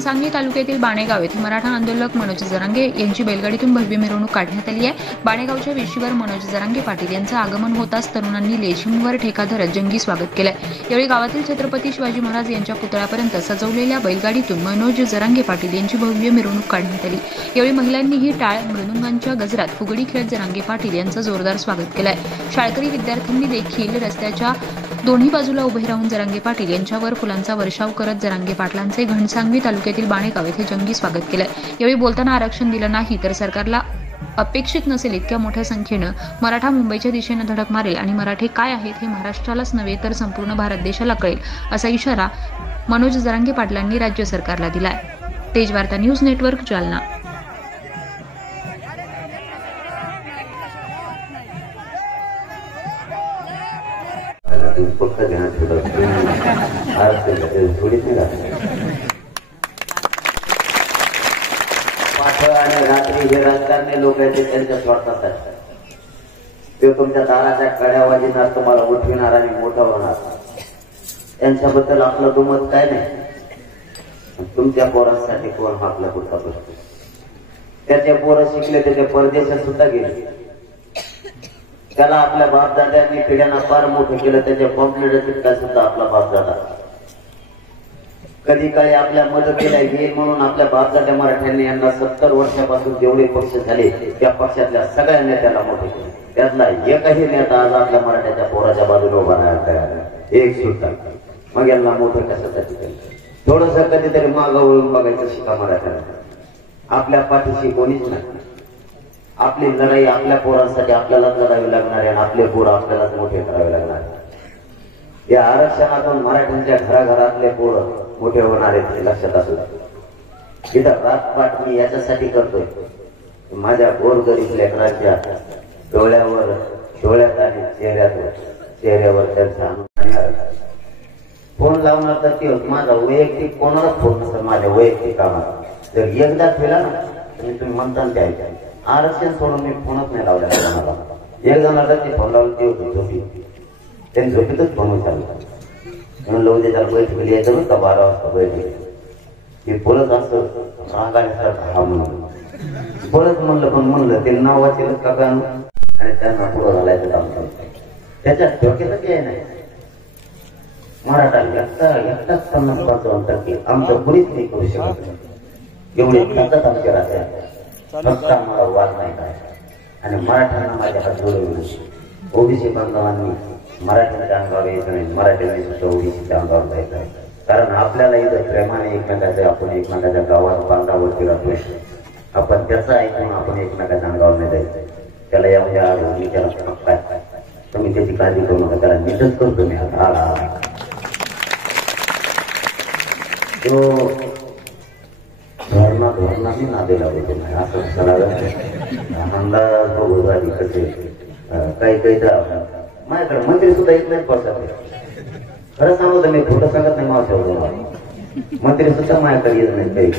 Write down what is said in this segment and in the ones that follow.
घनसावंगी तालुक्यातील बाणेगाव येथे मराठा आंदोलक मनोज जरांगे यांची बैलगाडीतून भव्य मिरवणूक काढण्यात आली आहे। बाणेगावच्या वेशीवर मनोज जरांगे पाटील यांचं आगमन होताच तरुणांनी लेझिमवर ठेका धरत जंगी स्वागत केलं। यावेळी गावातील छत्रपती शिवाजी महाराज यांच्या पुतळ्यापर्यंत सजवलेल्या बैलगाडीतून मनोज जरांगे पाटील यांची भव्य मिरवणूक काढण्यात आली। यावेळी महिलांनीही टाळ मृदुंगांच्या गजरात फुगडी खेळत जरांगे पाटील यांचं जोरदार स्वागत केलंय। शाळकरी विद्यार्थ्यांनी देखील रस्त्याच्या दोन्ही बाजूला उभे राहून जरांगे पाटील यांच्यावर फुलांचा वर्षाव करत जरांगे पाटलांचे घनसावंगी तालुक्यातील बाणेगाव येथे जंगी स्वागत केलं। यावेळी बोलताना आरक्षण दिलं नाही तर सरकारला अपेक्षित नसेल इतक्या मोठ्या संख्येनं मराठा मुंबईच्या दिशेने धडक मारेल आणि मराठे काय आहेत हे महाराष्ट्रालाच नव्हे तर संपूर्ण भारत देशाला कळेल, असा इशारा मनोज जरांगे पाटलांनी राज्य सरकारला दिलाय। Tejvarta news network, Jalna. आणि रात्री जे राजकारणी लोक आहेत त्यांच्या स्वार्थात ते तुमच्या दाराच्या कड्या वाजणार, तुम्हाला उठविणार आणि मोठा होणार, त्यांच्याबद्दल आपलं दुमत काय नाही। तुमच्या पोरांसाठी कोण आपला कुठला बसतो? त्याचे पोरं शिकले, त्याचे परदेशात सुद्धा गेले, त्याला आपल्या बापदाद्यांनी पिढ्यांना फार मोठं केलं, त्याच्या पॉम्पलेट सुद्धा आपला बापदादा कधी काळी आपल्या मदतीला येईल म्हणून आपल्या बापदाद्या मराठ्यांनी यांना 70 वर्षापासून जेवढे पक्ष झाले त्या पक्षातल्या सगळ्या नेत्याला मोठे केले। त्यातला एकही नेता आज आपल्या मराठ्याच्या पोराच्या बाजूला उभा नाही तयार एक सुद्धा। मग यांना मोठं कशासाठी केलं? थोडस कधीतरी मागं वळून बघायचं शिका मराठ्याला। आपल्या पाठीशी कोणीच नाही। आपली लढाई आपल्या पोरांसाठी आपल्यालाच लढावी लागणार आहे आणि आपले पोरं आपल्यालाच मोठे करावे लागणार आहे। या आरक्षणातून मराठ्यांच्या घराघरातले पोरं मोठे होणार आहेत हे लक्षात असू द्या। इथं रातपाट मी याच्यासाठी करतोय, माझ्या गोरगरीब लेकरांच्या डोळ्यात आणि चेहऱ्यावर त्यांचा फोन लावणार तर ते माझा वैयक्तिक कोणालाच फोन नसतं। माझ्या वैयक्तिक कामात जर एकदा ठेवला ना तुम्ही म्हणता त्या आरक्षण सोडून मी फोनच नाही लावला कोणाला। एक जणाला ते फोन लावलं ते होते झोपी, त्यांनी झोपीतच फोन विचारला म्हणलं उद्या त्याला बैठ गेली यायचं नसतं 12 वाजता बैठ ते बोलत असं रागाने हा म्हणून बोलत म्हणलं, पण म्हणलं ते नाव वाचेल का आणि त्यांना पुढं घालायचं काम करतो। त्याच्या डोक्यातच आहे नाही। मराठा एकटाच 50-55% आमचं कुणीच नाही करू शकत। एवढे ताकद आमच्या राहत्या, फक्त आम्हाला वाद नाही काय आणि मराठ्यांना माझ्या हात जोडले। ओबीसी बांधवांनी मराठ्यांच्या अंगावर यायचं नाही, मराठ्यांनी सुद्धा ओबीसीच्या अंगावर जायचं आहे। कारण आपल्याला इथं प्रेमाने एकमेकाच्या आपण एकमेकाच्या गावात बांधावरती राहतोय, आपण त्याचं ऐकून आपण एकमेकाच्या अंगावर नाही जायचं। त्याला यामध्ये त्याला काय तुम्ही त्याची काळजी करू नका, त्याला नीटच करतो मी तो धोरणाने नादे लावतो नाही असं सगळं आनंदात बघू झाली कसे काही तर माझ्याकडे मंत्री सुद्धा येत नाही पक्षात। खरं सांगतो मी, खोटं सांगत नाही मावशी, मंत्री सुद्धा माझ्याकडे येत नाही काही।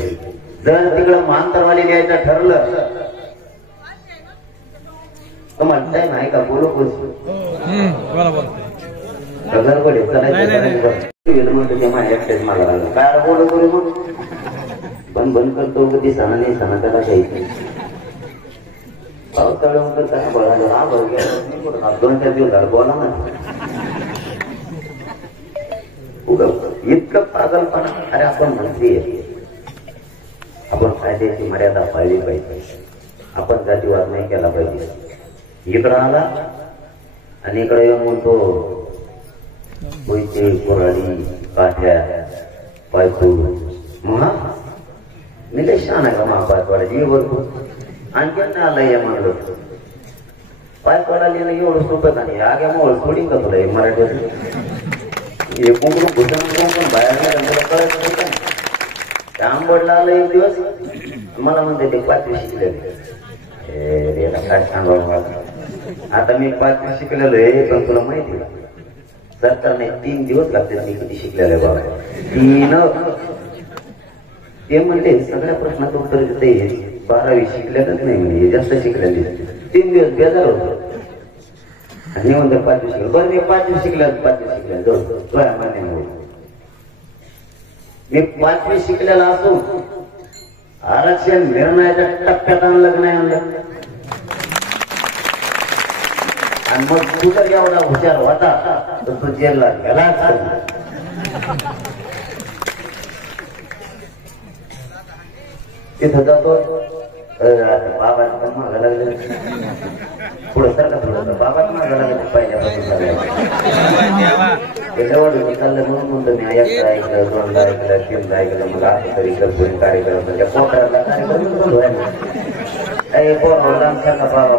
जर तिकडं मानतरवाली न्यायचं ठरलं तर म्हणताय नाही का बोलू काय बोलू बोलू मग बंद करतो कधी सणा नाही सणा त्याला काही पावसाळ्यामध्ये काय बोलायला 2-4 दिवस झालं बोला ना इतकं पागलपणा। अरे आपण मंत्री आहे, आपण कायद्याची मर्यादा पाळली पाहिजे, आपण जातीवाद नाही केला पाहिजे। इकडं आला आणि इकडे येऊन म्हणतो कोयते कोराडी काठ्या पायपूर म्हणा मी काही शान आहे का मा पायपाडाची भरपूर आणखी नाही आला या म्हणलं पायपाडाला एवढं सोपं का नाही आग्या मोळ थोडी का तुला मराठीत हे कुंकू भूषण बाहेर कळत त्या आंबडला आलं एक दिवस मला म्हणते ते 5वी शिकलेले काय सांगावं आता मी 5वी शिकलेलो आहे पण तुला माहिती का सरकारने 3 दिवस लागते मी किती शिकलेलं आहे बाबा 3 ते म्हणले सगळ्या प्रश्नाचं उत्तर देते 12वी शिकलेलंच नाही म्हणजे जास्त शिकलेले 3 दिवस बेजार होतो आणि म्हणतो 5वी शिकलो बरं मी 5वी शिकल्या 5वी शिकल्या मान्य मी 5वी शिकलेला असून आरक्षण निर्णयाच्या टप्प्यात आणलं नाही आणलं. आणि मग तू जर एवढा हुशार होता तर तू जेलला गेलाच. तिथं जातो बाबा मागा लागले पुढं सारखा थोडं बाबा मागा लागले पहिल्यापासून त्याच्यावर चाललं म्हणून म्हणतो मी एकदा ऐकलं 2दा ऐकलं 3दा ऐकलं मग असं तरी कर्पूरी कार्यक्रम पोटाला कार्यक्रम बाबा